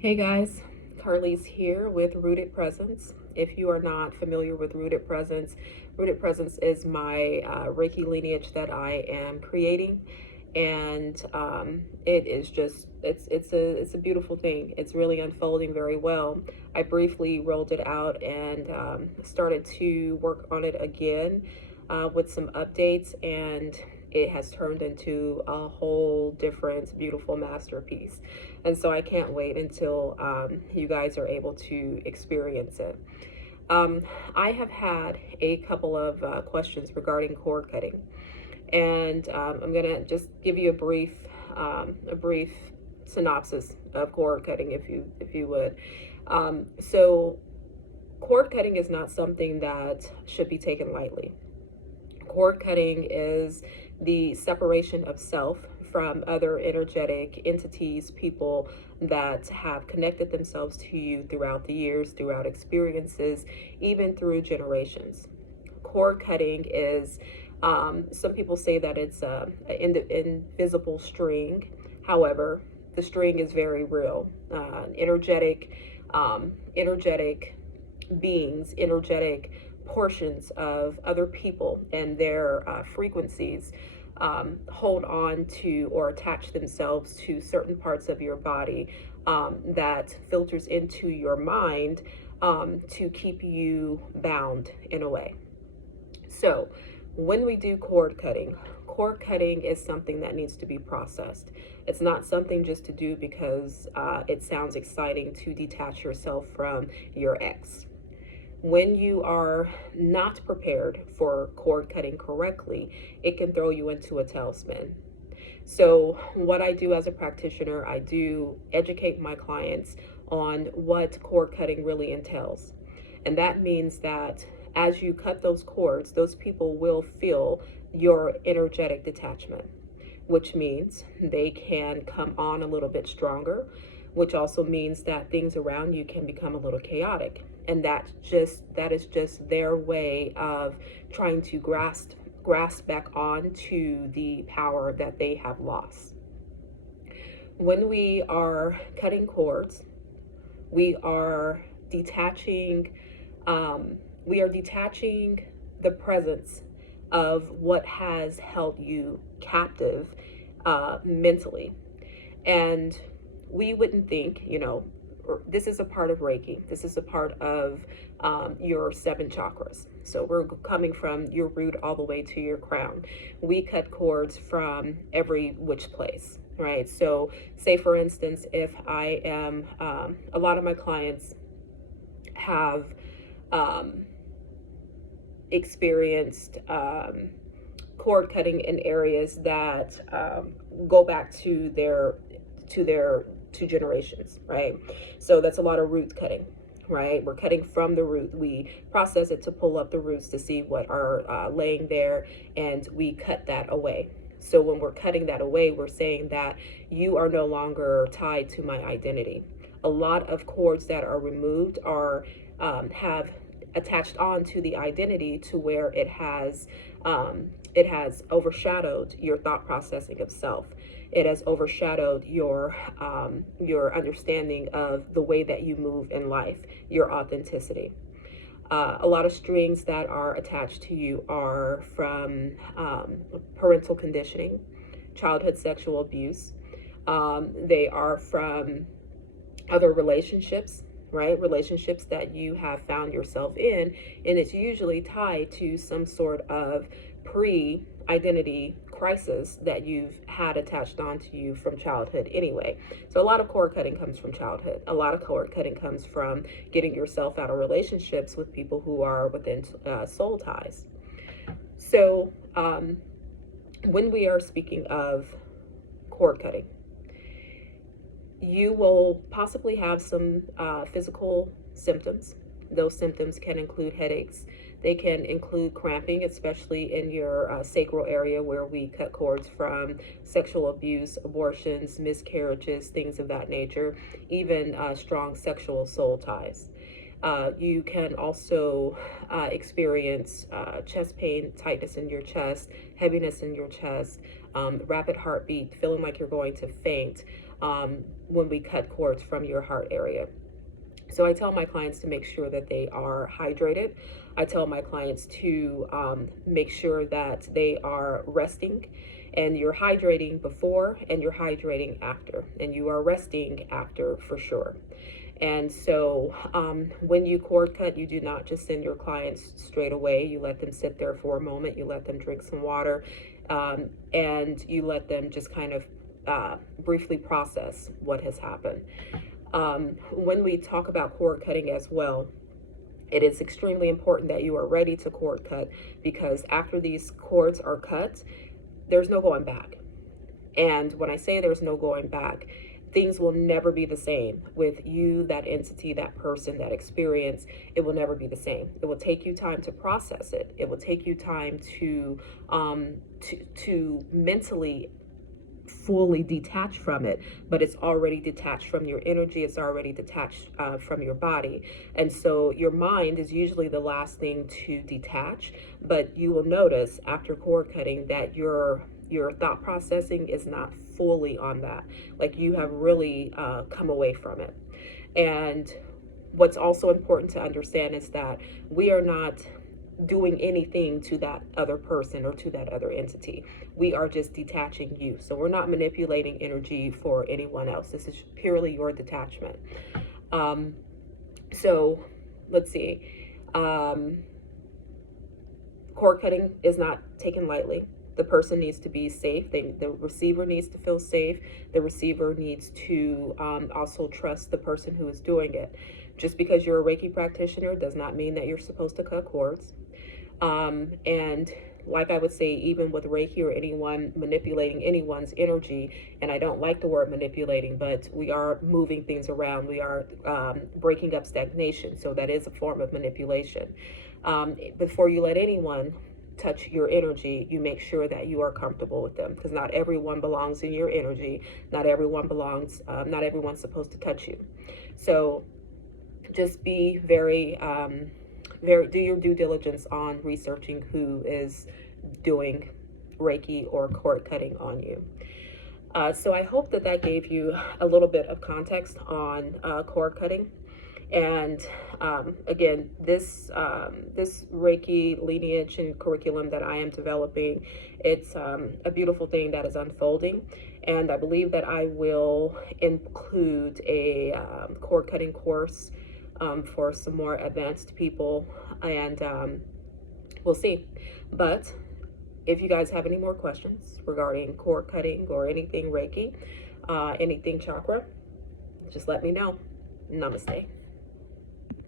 Hey guys, Carly's here with Rooted Presence. If you are not familiar with Rooted Presence is my Reiki lineage that I am creating, and it is just it's a beautiful thing. It's really unfolding very well. I briefly rolled it out and started to work on it again with some updates, and it has turned into a whole different beautiful masterpiece. And so I can't wait until you guys are able to experience it. um, I have had a couple of questions regarding cord cutting, and I'm gonna just give you a brief synopsis of cord cutting, if you would. So cord cutting is not something that should be taken lightly. Cord cutting is the separation of self from other energetic entities, people that have connected themselves to you throughout the years, throughout experiences, even through generations. Cord cutting is, some people say that it's an invisible string. However, the string is very real. Energetic beings, energetic portions of other people and their frequencies hold on to or attach themselves to certain parts of your body that filters into your mind to keep you bound in a way. So, when we do cord cutting is something that needs to be processed. It's not something just to do because it sounds exciting to detach yourself from your ex. When you are not prepared for cord cutting correctly, it can throw you into a tailspin. So, what I do as a practitioner, I do educate my clients on what cord cutting really entails. And that means that as you cut those cords, those people will feel your energetic detachment, which means they can come on a little bit stronger, which also means that things around you can become a little chaotic. And that is just their way of trying to grasp back on to the power that they have lost. When we are cutting cords, we are detaching we are detaching the presence of what has held you captive mentally. And we wouldn't think, this is a part of Reiki. This is a part of your seven chakras. So we're coming from your root all the way to your crown. We cut cords from every which place, right? So, say for instance, if I am, a lot of my clients have experienced cord cutting in areas that go back to their two generations, right? So that's a lot of root cutting, right? We're cutting from the root. We process it to pull up the roots to see what are laying there, and we cut that away. So when we're cutting that away, we're saying that you are no longer tied to my identity. A lot of cords that are removed are have attached on to the identity to where it has overshadowed your thought processing of self. It has overshadowed your understanding of the way that you move in life, your authenticity. A lot of strings that are attached to you are from parental conditioning, childhood sexual abuse. They are from other relationships, right? Relationships that you have found yourself in, and it's usually tied to some sort of pre-identity crisis that you've had attached onto you from childhood anyway. So a lot of cord cutting comes from childhood. A lot of cord cutting comes from getting yourself out of relationships with people who are within soul ties. So when we are speaking of cord cutting, you will possibly have some physical symptoms. Those symptoms can include headaches. They can include cramping, especially in your sacral area where we cut cords from sexual abuse, abortions, miscarriages, things of that nature, even strong sexual soul ties. You can also experience chest pain, tightness in your chest, heaviness in your chest, rapid heartbeat, feeling like you're going to faint when we cut cords from your heart area. So I tell my clients to make sure that they are hydrated. I tell my clients to make sure that they are resting, and you're hydrating before and you're hydrating after, and you are resting after for sure. And so when you cord cut, you do not just send your clients straight away. You let them sit there for a moment. You let them drink some water, and you let them just kind of briefly process what has happened. When we talk about cord cutting as well, it is extremely important that you are ready to cord cut, because after these cords are cut, there's no going back. And when I say there's no going back, things will never be the same with you, that entity, that person, that experience. It will never be the same. It will take you time to process it. It will take you time to mentally fully detach from it, but it's already detached from your energy. It's already detached from your body. And so your mind is usually the last thing to detach, but you will notice after cord cutting that your thought processing is not fully on that. Like, you have really come away from it. And what's also important to understand is that we are not doing anything to that other person or to that other entity. We are just detaching you. So we're not manipulating energy for anyone else. This is purely your detachment. So let's see. Cord cutting is not taken lightly. The person needs to be safe. The receiver needs to feel safe. The receiver needs to also trust the person who is doing it. Just because you're a Reiki practitioner does not mean that you're supposed to cut cords. And like I would say, even with Reiki or anyone manipulating anyone's energy, and I don't like the word manipulating, but we are moving things around. We are breaking up stagnation. So that is a form of manipulation. Before you let anyone touch your energy, you make sure that you are comfortable with them, because not everyone belongs in your energy. Not everyone's supposed to touch you. So just be very do your due diligence on researching who is doing Reiki or cord cutting on you. So I hope that gave you a little bit of context on cord cutting. And again, this Reiki lineage and curriculum that I am developing, it's a beautiful thing that is unfolding. And I believe that I will include a cord cutting course for some more advanced people, and we'll see. But if you guys have any more questions regarding cord cutting or anything Reiki, anything chakra, just let me know. Namaste.